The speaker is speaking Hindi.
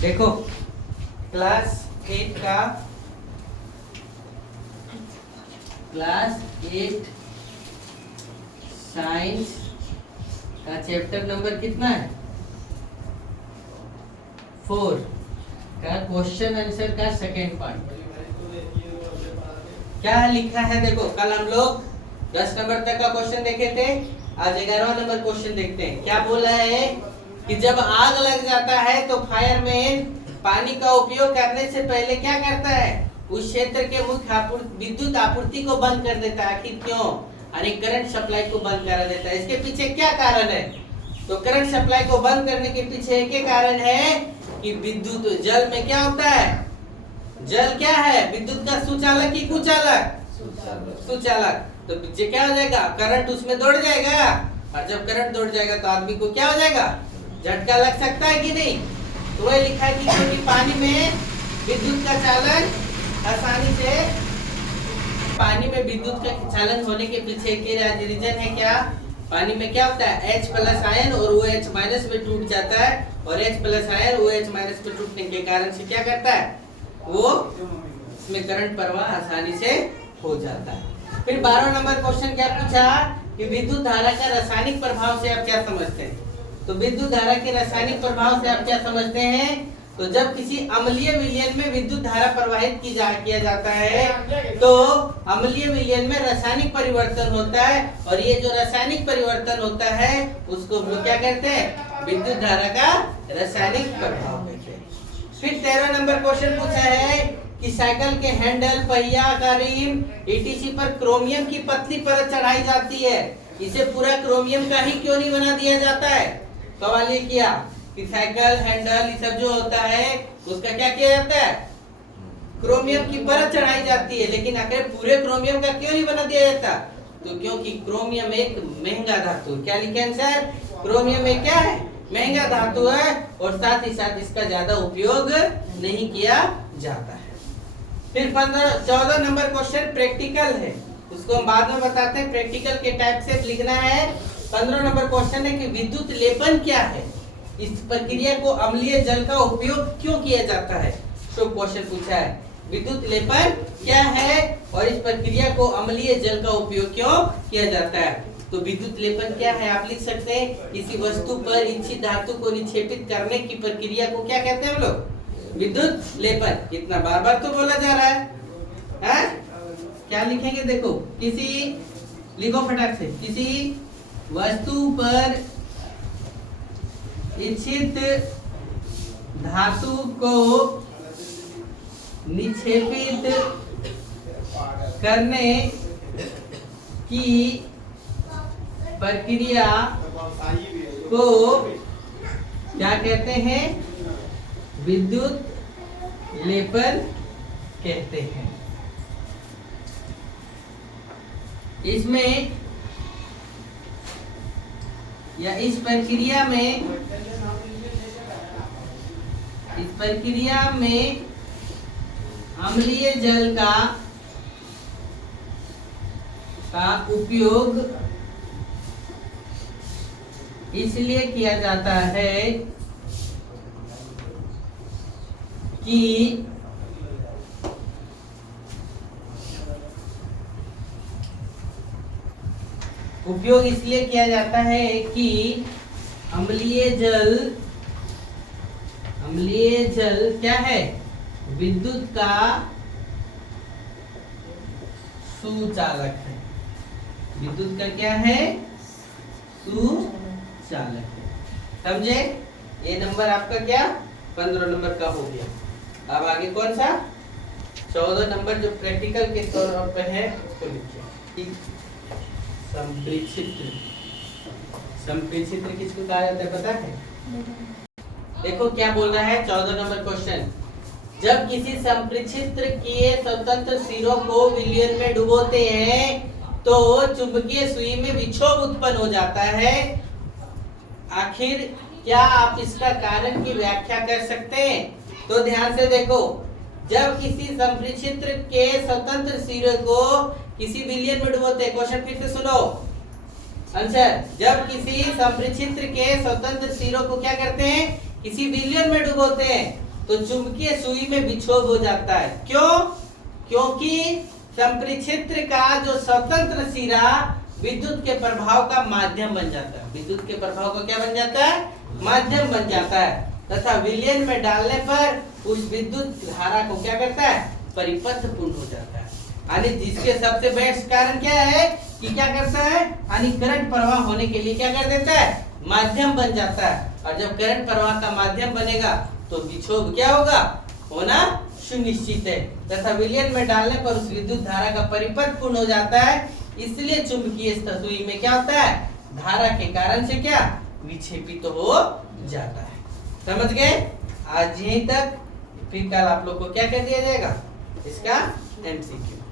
देखो क्लास 8 साइंस का चैप्टर नंबर कितना है 4 का क्वेश्चन आंसर का सेकेंड पार्ट। क्या लिखा है देखो, कल हम लोग 10 नंबर तक का क्वेश्चन देखे थे, आज 11वां नंबर क्वेश्चन देखते हैं। क्या बोला है कि जब आग लग जाता है तो फायरमैन पानी का उपयोग करने से पहले क्या करता है, उस क्षेत्र के मुख्य विद्युत आपूर्ति को बंद कर देता है। आखिर क्यों? अरे करंट सप्लाई को बंद करा देता है। इसके पीछे क्या कारण है? तो करंट सप्लाई को बंद करने के पीछे एक ही कारण है कि विद्युत जल में क्या होता है, जल क्या है, विद्युत का सुचालक की कुचालक, सुचालक। तो पीछे क्या हो जाएगा, करंट उसमें दौड़ जाएगा, और जब करंट दौड़ जाएगा तो आदमी को क्या हो जाएगा, झटका लग सकता है कि नहीं। तो वही लिखा है कि क्योंकि पानी में विद्युत का चालन आसानी से, पानी में विद्युत का चालन होने के पीछे के रीजन है क्या, पानी में क्या होता है H प्लस आयन और OH माइनस में टूट जाता है, और H plus ion OH minus में टूटने के कारण से क्या करता है, वो इसमें करंट प्रवाह आसानी से हो जाता है। फिर 12 नंबर क्वेश्चन क्या पूछा कि विद्युत धारा का रासायनिक प्रभाव से आप क्या समझते हैं। तो विद्युत धारा के रासायनिक प्रभाव से आप क्या समझते हैं, तो जब किसी अम्लीय विलयन में विद्युत धारा प्रवाहित किया जाता है तो अम्लीय विलयन में रासायनिक परिवर्तन होता है, और ये जो रासायनिक परिवर्तन होता है उसको हम लोग क्या कहते हैं, विद्युत धारा का रासायनिक प्रभाव कहते हैं। फिर 13 नंबर क्वेश्चन पूछा है कि साइकिल के हैंडल, पहिया का रिम ETC पर क्रोमियम की पतली परत चढ़ाई जाती है, इसे पूरा क्रोमियम का ही क्यों नहीं बना दिया जाता है। सवाल ये किया कि साइकिल हैंडल ये सब जो होता है उसका क्या किया जाता है, क्रोमियम की परत चढ़ाई जाती है, लेकिन आखिर पूरे क्रोमियम का क्यों नहीं बना दिया जाता, तो क्योंकि क्रोमियम एक महंगा धातु। क्या लिखे आंसर, क्रोमियम एक क्या है, महंगा धातु है, और साथ ही साथ इसका ज्यादा उपयोग नहीं किया जाता है। फिर 14 नंबर क्वेश्चन प्रैक्टिकल है, उसको हम बाद में बताते हैं, प्रैक्टिकल के टाइप से लिखना है। 15 नंबर क्वेश्चन है कि विद्युत लेपन क्या है, इस प्रक्रिया को अम्लीय जल का उपयोग क्यों किया जाता है। तो क्वेश्चन पूछा है विद्युत लेपन क्या है और इस प्रक्रिया को अम्लीय जल का उपयोग क्यों किया जाता है। तो विद्युत लेपन क्या है, आप लिख सकते हैं किसी वस्तु पर इच्छित धातु को निक्षेपित करने की प्रक्रिया को क्या कहते हैं हम लोग, विद्युत लेपन। इतना बार बार तो बोला जा रहा है? क्या लिखेंगे देखो, किसी, लिखो फटाक से, किसी वस्तु पर इच्छित धातु को निक्षेपित करने की प्रक्रिया को क्या कहते हैं, विद्युत लेपन कहते हैं। इसमें या इस प्रक्रिया में अम्लीय जल का उपयोग इसलिए किया जाता है कि उपयोग इसलिए किया जाता है कि अम्लीय जल क्या है, विद्युत का सुचालक है। विद्युत का क्या है, सुचालक है। समझे? ये नंबर आपका क्या 15 नंबर का हो गया। अब आगे कौन सा 14 नंबर जो प्रैक्टिकल के तौर पे है उसको लिखिए। संप्रेषित्र किसको कहा जाता है पता है? देखो क्या बोल रहा है 14 नंबर क्वेश्चन, जब किसी संप्रेषित्र के स्वतंत्र सिरों को विलयन में डुबोते हैं तो चुंबकीय सुई में विक्षोभ उत्पन्न हो जाता है। आखिर क्या आप इसका कारण की व्याख्या कर सकते हैं? तो ध्यान से देखो, जब किसी संप्रेषित्र के स्वतंत्र सिरे को किसी विलयन में डुबोते हैं, क्वेश्चन फिर से सुनो आंसर, जब किसी संप्रेषित्र के स्वतंत्र सिरों को क्या करते हैं, किसी विलयन में डुबोते हैं तो चुंबकीय सुई में विक्षोभ हो जाता है। क्यों? क्योंकि संपरिक्षेत्र का जो स्वतंत्र सिरा विद्युत के प्रभाव का माध्यम बन जाता है। विद्युत के प्रभाव का क्या बन जाता है? माध्यम बन जाता है, तथा विलयन में डालने पर उस विद्युत धारा को क्या करता है? परिपथ पूर्ण हो जाता है। यानी जिसके सबसे बेस्ट कारण क्या है कि क्या करता है? यानी करंट प्रवाह होने के लिए क्या कर देता है? माध्यम बन जाता है। और जब करंट प्रवाह का माध्यम बनेगा तो विक्षोभ क्या होगा? होना सुनिश्चित है, तथा विलयन में डालने पर उस विद्युत धारा का परिपथ पूर्ण हो जाता है। इसलिए चुंबकीय सुई में क्या होता है? धारा के कारण से क्या विक्षेपित तो हो जाता है। समझ गए? आज यहीं तक, फिर कल आप लोग को क्या कर दिया जाएगा? इसका एमसीक्यू।